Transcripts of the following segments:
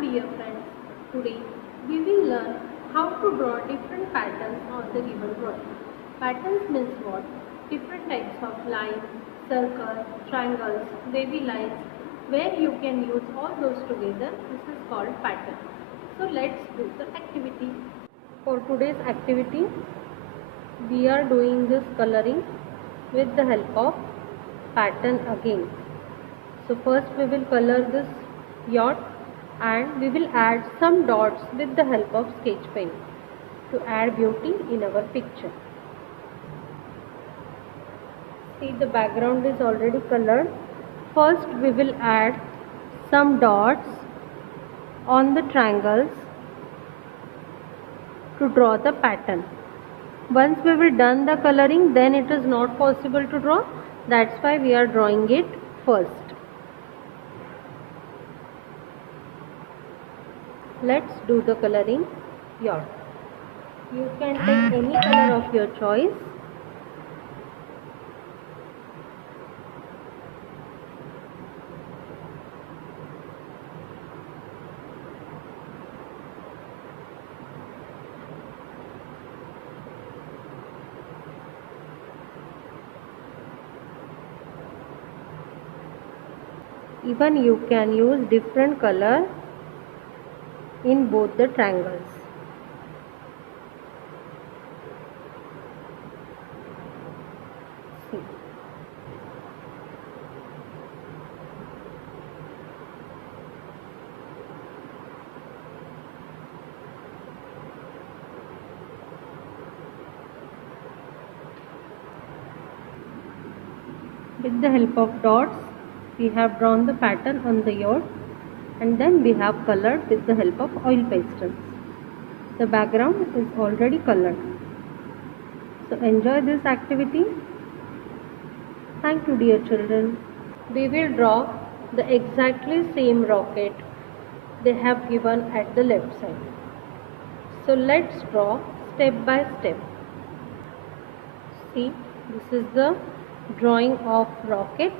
dear friends, today we will learn how to draw different patterns on the given drawing. Patterns means what? Different types of lines, circles, triangles, wavy lines, where you can use all those together. This is called pattern. So let's do the activity. For today's activity, we are doing this coloring with the help of pattern again. So first we will color this yacht and we will add some dots with the help of sketch pen to add beauty in our picture. See, the background is already colored. First we will add some dots on the triangles to draw the pattern. Once we will done the coloring, then it is not possible to draw. That's why we are drawing it first. Let's do the coloring yacht. You can take any color of your choice. Even you can use different color in both the triangles. See. With the help of dots, we have drawn the pattern on the yacht, and then we have colored with the help of oil pastels. The background is already colored. So enjoy this activity. Thank you, dear children. We will draw the exactly same rocket they have given at the left side. So let's draw step by step. See, this is the drawing of rocket.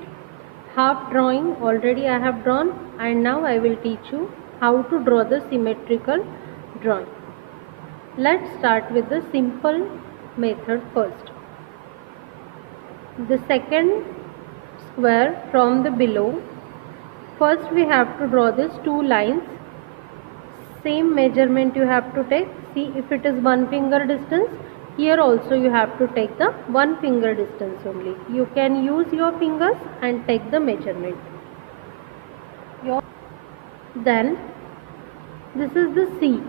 Half drawing already I have drawn, and now I will teach you how to draw the symmetrical drawing. Let's start with the simple method first. The second square from the below, first we have to draw these two lines. Same measurement you have to take. See, if it is 1 finger distance, here also you have to take the 1 finger distance only. You can use your fingers and take the measurement. Then this is the C.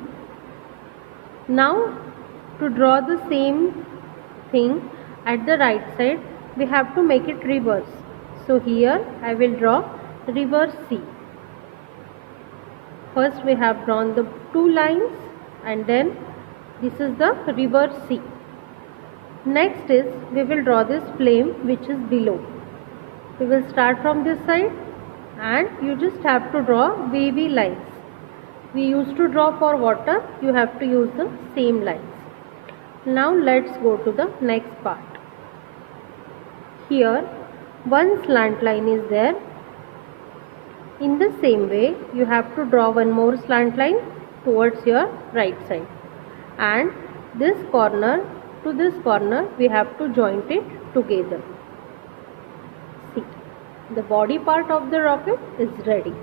Now to draw the same thing at the right side, we have to make it reverse. So here I will draw reverse C. First we have drawn the two lines, and then this is the reverse C. Next is we will draw this flame which is below. We will start from this side, and you just have to draw wavy lines. We used to draw for water, you have to use the same lines. Now let's go to the next part. Here one slant line is there. In the same way, you have to draw one more slant line towards your right side, and this corner to this corner we have to join it together. See, the body part of the rocket is ready.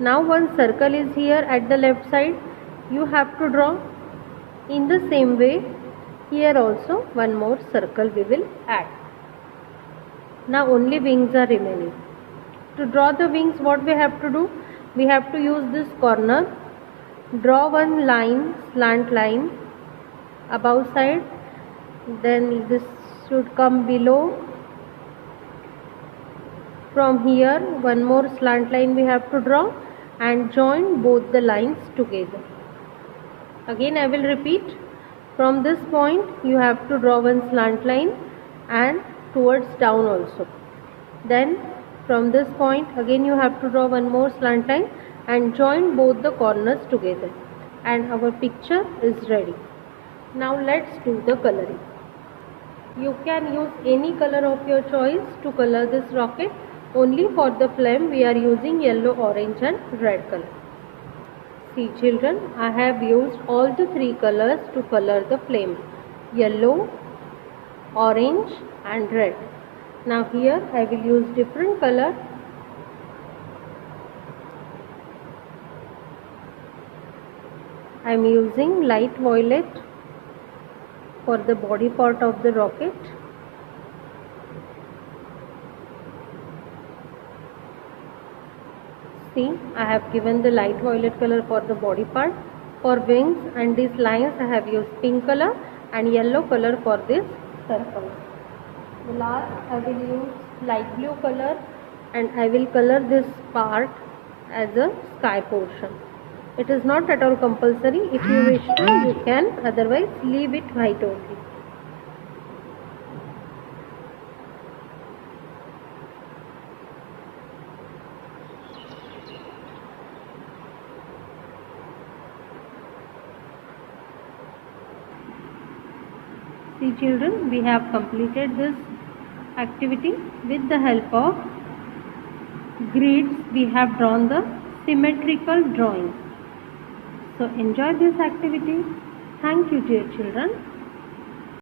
Now one circle is here at the left side. You have to draw. In the same way, here also one more circle we will add. Now only wings are remaining. To draw the wings, what we have to do? We have to use this corner. Draw one line, slant line above side. Then this should come below. From here one more slant line we have to draw and join both the lines together. Again I will repeat. From this point you have to draw one slant line and towards down also. Then from this point again you have to draw one more slant line and join both the corners together, and our picture is ready. Now let's do the coloring. You can use any color of your choice to color this rocket. Only for the flame we are using yellow, orange and red color. See children, I have used all the three colors to color the flame: yellow, orange and red. Now here I will use different color. I am using light violet for the body part of the rocket. See, I have given the light violet color for the body part. For wings and these lines I have used pink color and yellow color for this circle. The last I will use light blue color and I will color this part as a sky portion. It is not at all compulsory. If you wish to, you can, otherwise leave it white only. See children, we have completed this activity. With the help of grids, we have drawn the symmetrical drawing. So enjoy this activity. Thank you dear children.